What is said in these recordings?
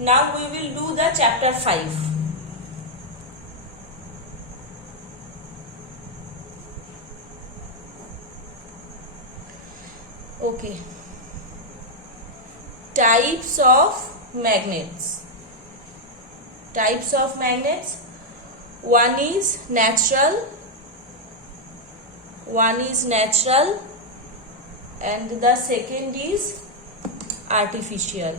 Now we will do the chapter 5. Okay. Types of magnets. Types of magnets. One is natural and the second is artificial.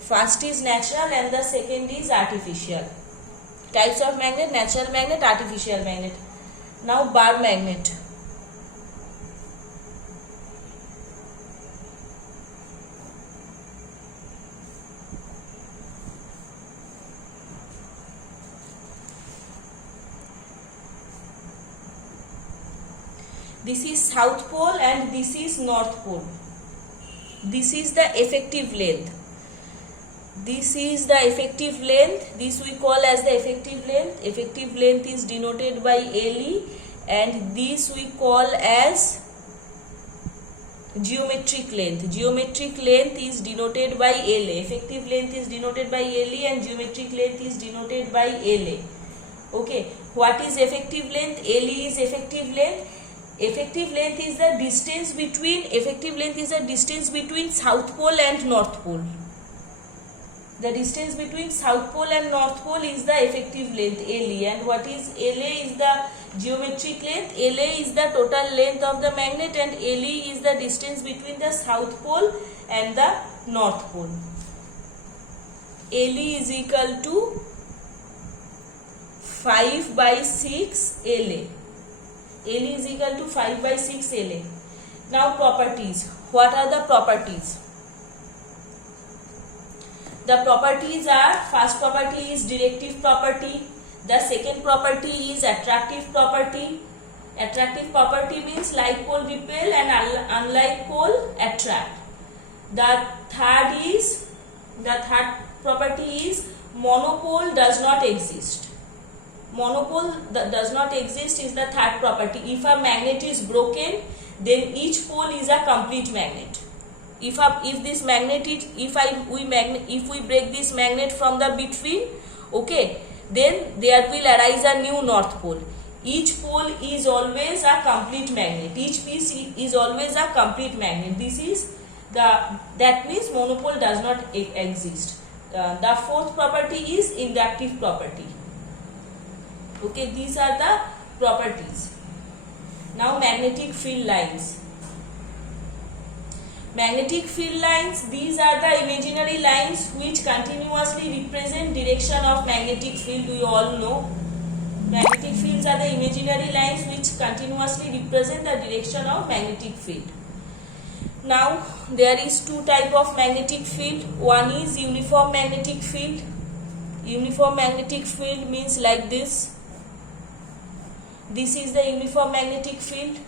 First is natural and the second is artificial. Types of magnet: natural magnet, artificial magnet. Now bar magnet. This is south pole and this is north pole. This is the effective length. This is the effective length. This we call as the effective length. Effective length is denoted by LE, and this we call as geometric length. Geometric length is denoted by LA. Effective length is denoted by LE and geometric length is denoted by LA. Okay. What is effective length? LE is effective length. Effective length is the distance between south pole and north pole. The distance between south pole and north pole is the effective length, LE. And what is LA? Is the geometric length. LA is the total length of the magnet and LE is the distance between the south pole and the north pole. LE is equal to 5 by 6 LA. LE is equal to 5 by 6 LA. Now properties. What are the properties? The properties are: first property is directive property. The second property is attractive property. Attractive property means like pole repel and unlike pole attract. The third property is monopole does not exist. Monopole does not exist is the third property. If a magnet is broken, then each pole is a complete magnet. If we break this magnet from the between, okay, then there will arise a new north pole. Each pole is always a complete magnet. Each piece is always a complete magnet. That means monopole does not exist. The fourth property is inductive property. Okay, these are the properties. Now magnetic field lines. Magnetic field lines, these are the imaginary lines which continuously represent direction of magnetic field. We all know magnetic fields are the imaginary lines which continuously represent the direction of magnetic field. Now there is two type of magnetic field. One is uniform magnetic field. Uniform magnetic field means like this. This is the uniform magnetic field,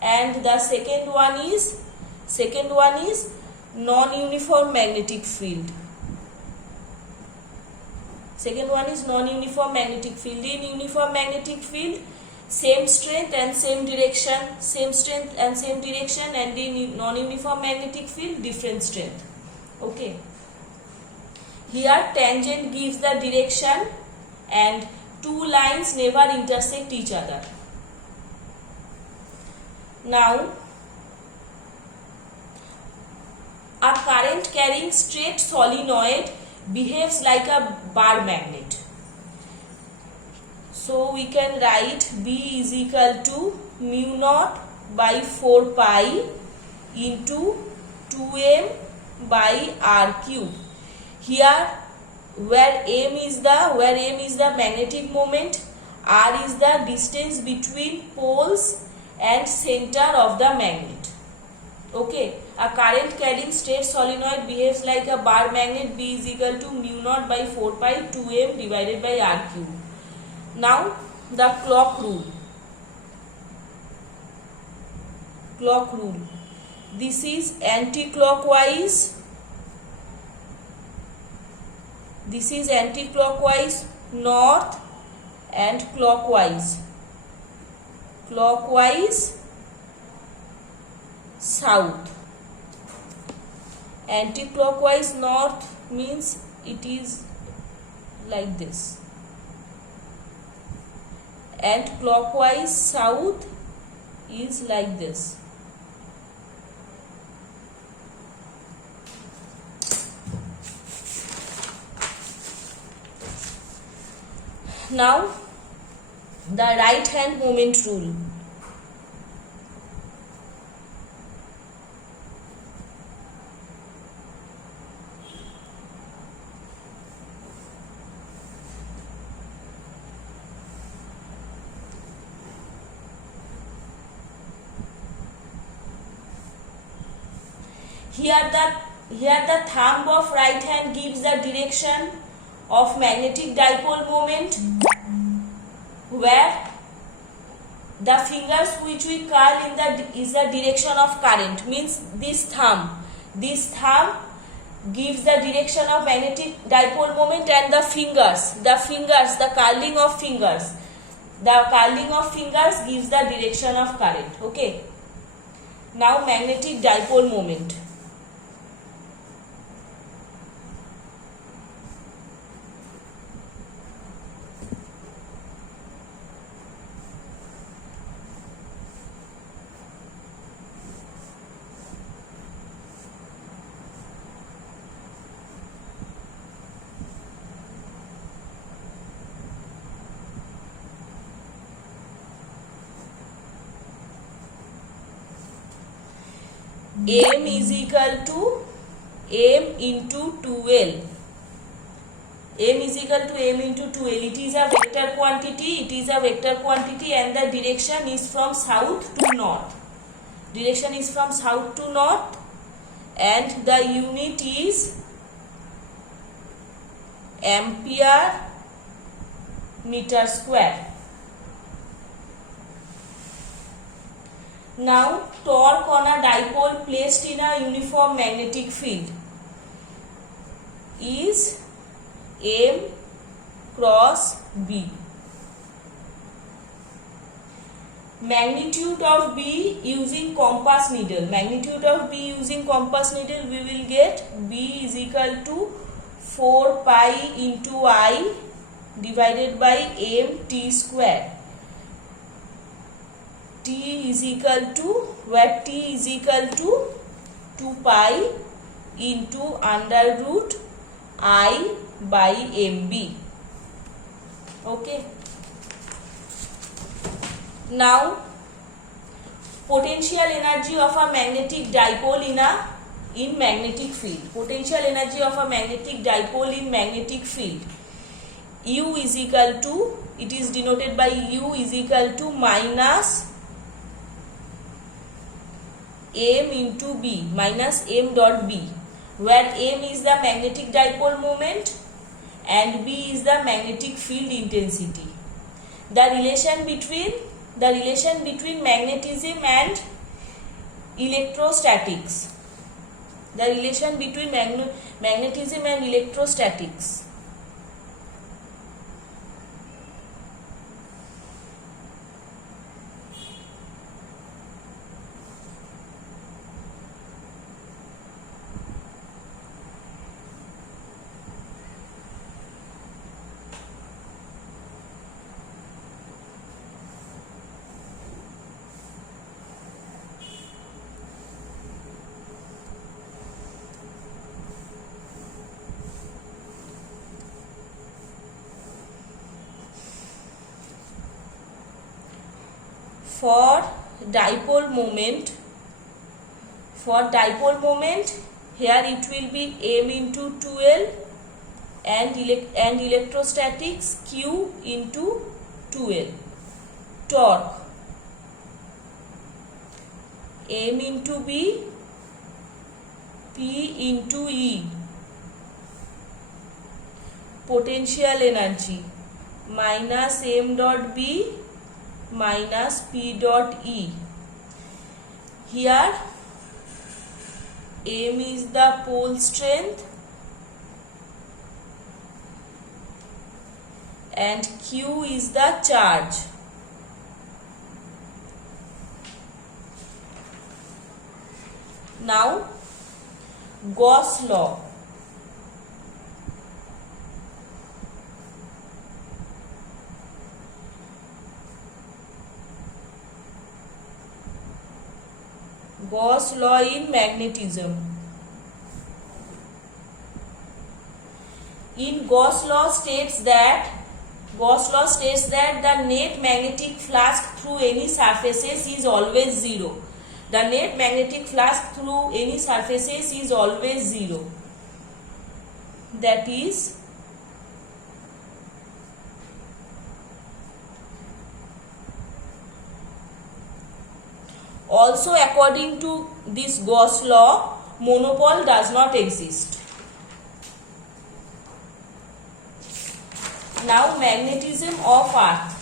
and the second one is non-uniform magnetic field. Second one is non-uniform magnetic field. In uniform magnetic field, same strength and same direction, and in non-uniform magnetic field, different strength. Okay. Here tangent gives the direction and two lines never intersect each other. Now, a current carrying straight solenoid behaves like a bar magnet. So we can write B is equal to mu naught by 4 pi into 2m by r cube. Here where m is the magnetic moment, r is the distance between poles and center of the magnet. Okay, a current carrying straight solenoid behaves like a bar magnet. B is equal to mu naught by 4 pi 2m divided by r cube. Now the clock rule. This is anti-clockwise. This is anti-clockwise north and clockwise south. Anti-clockwise north means it is like this, and clockwise south is like this. Now the right hand moment rule. Here the thumb of right hand gives the direction of magnetic dipole moment, where the fingers which we curl is the direction of current. Means this thumb gives the direction of magnetic dipole moment, and the curling of fingers gives the direction of current. Okay. Now magnetic dipole moment. M is equal to M into 2L. M is equal to M into 2L. It is a vector quantity, and the direction is from south to north. And the unit is ampere meter square. Now torque on a dipole placed in a uniform magnetic field is M cross B. Magnitude of B using compass needle. We will get B is equal to 4 pi into I divided by M T square. T is equal to 2 pi into under root I by MB. Okay. Now potential energy of a magnetic dipole in magnetic field. Potential energy of a magnetic dipole in magnetic field. U is equal to, it is denoted by U is equal to minus M into B, minus M dot B, where M is the magnetic dipole moment and B is the magnetic field intensity. The relation between magnetism and electrostatics. For dipole moment, here it will be M into 2L and electrostatics Q into 2L. Torque M into B, P into E. Potential energy minus M dot B minus P dot E. Here M is the pole strength and Q is the charge. Now Gauss law. Gauss law in magnetism. In Gauss law states that the net magnetic flux through any surfaces is always zero. The net magnetic flux through any surfaces is always zero. That is, also according to this Gauss law, monopole does not exist. Now, magnetism of Earth.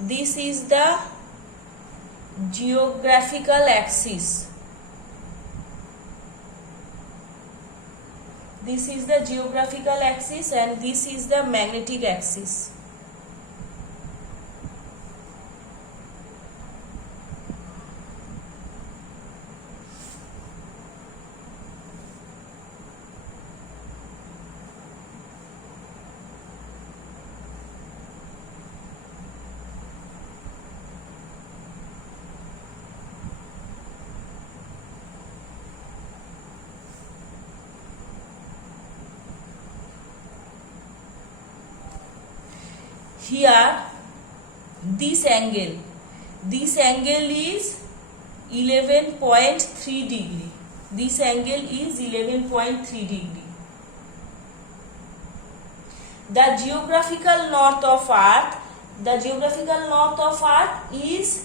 This is the geographical axis. This is the geographical axis and this is the magnetic axis. Here this angle is 11.3 degree. This angle is 11.3 degree. The geographical north of Earth is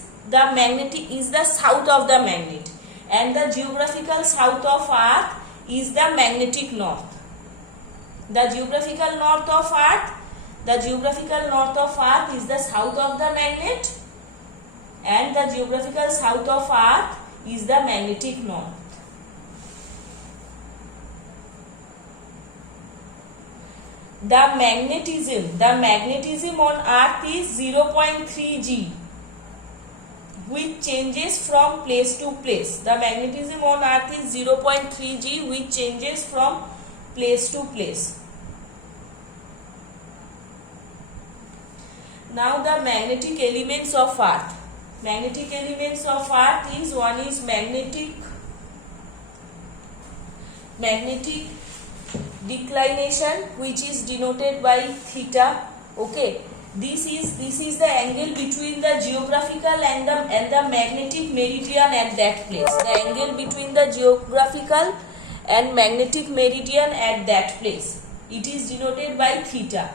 the south of the magnet, and the geographical south of Earth is the magnetic north. The geographical north of Earth is the south of the magnet, and the geographical south of Earth is the magnetic north. The magnetism on Earth is 0.3 G, which changes from place to place. The magnetism on Earth is 0.3 G, which changes from place to place. Now the magnetic elements of Earth. Magnetic elements of Earth is, one is magnetic declination, which is denoted by theta. Okay, this is the angle between the geographical and the magnetic meridian at that place. The angle between the geographical and magnetic meridian at that place, it is denoted by theta.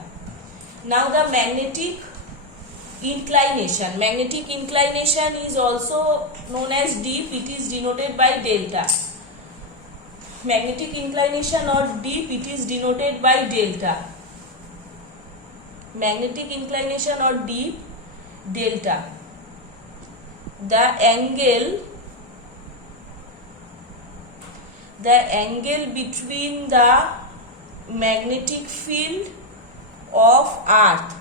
Now the magnetic inclination is also known as dip. It is denoted by delta. Magnetic inclination or dip, it is denoted by delta. Magnetic inclination or dip, delta. The angle the angle between the magnetic field of earth,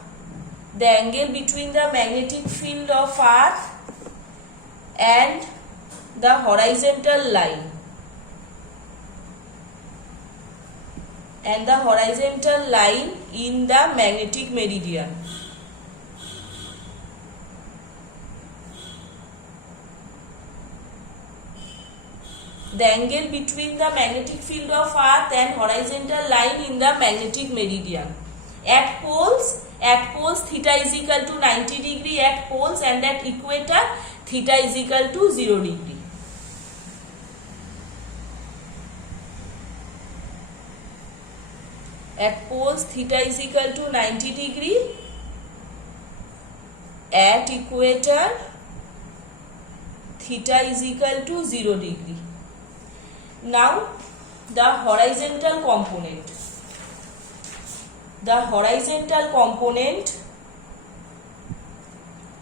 the angle between the magnetic field of earth and the horizontal line, and the horizontal line in the magnetic meridian. The angle between the magnetic field of earth and horizontal line in the magnetic meridian. At poles theta is equal to 90 degree at poles, and at equator theta is equal to 0 degree. At poles theta is equal to 90 degree, at equator theta is equal to 0 degree. Now the horizontal component. The horizontal component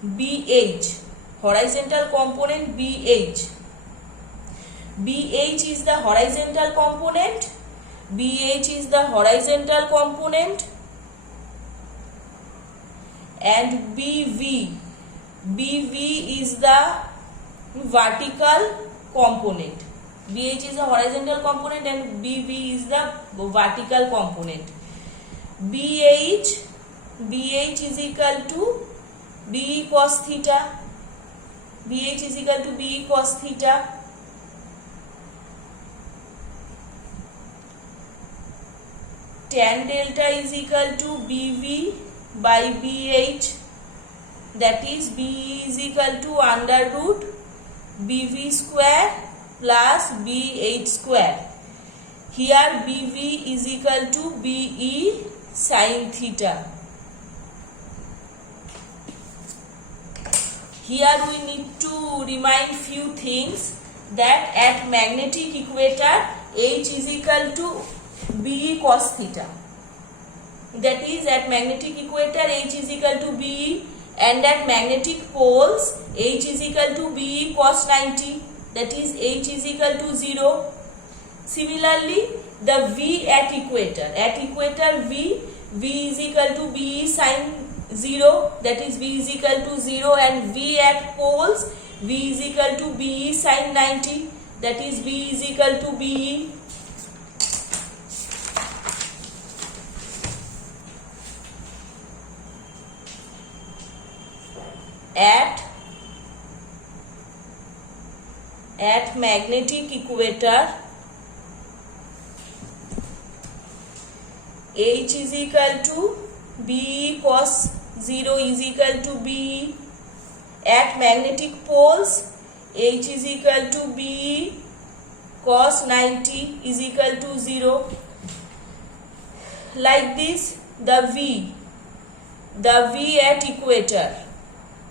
BH. Horizontal component BH. BH is the horizontal component. BH is the horizontal component, and BV. BV is the vertical component. BH is the horizontal component and BV is the vertical component. BH is equal to BE cos theta. BH is equal to BE cos theta. Tan delta is equal to BV by BH, that is BE is equal to under root BV square plus BH square. Here BV is equal to BE sin theta. Here we need to remind few things, that at magnetic equator H is equal to BE cos theta. That is, at magnetic equator H is equal to BE, and at magnetic poles H is equal to BE cos 90. That is, H is equal to 0. Similarly, the V at equator V is equal to BE sin 0. That is, V is equal to 0, and V at poles V is equal to BE sin 90. That is, V is equal to BE. At magnetic equator H is equal to BE cos 0 is equal to BE. At magnetic poles H is equal to BE cos 90 is equal to 0. Like this, the V at equator.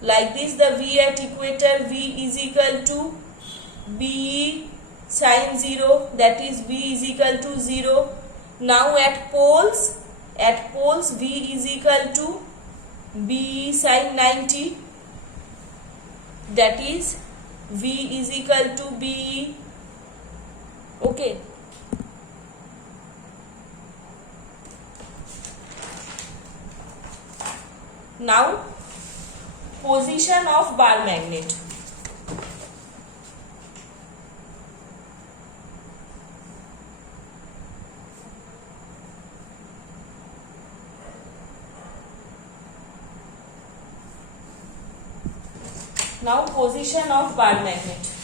Like this, the V at equator V is equal to BE sin 0, that is, V is equal to 0. Now at poles V is equal to BE sin 90, that is, V is equal to BE. Okay. Now position of bar magnet. Now position of bar magnet.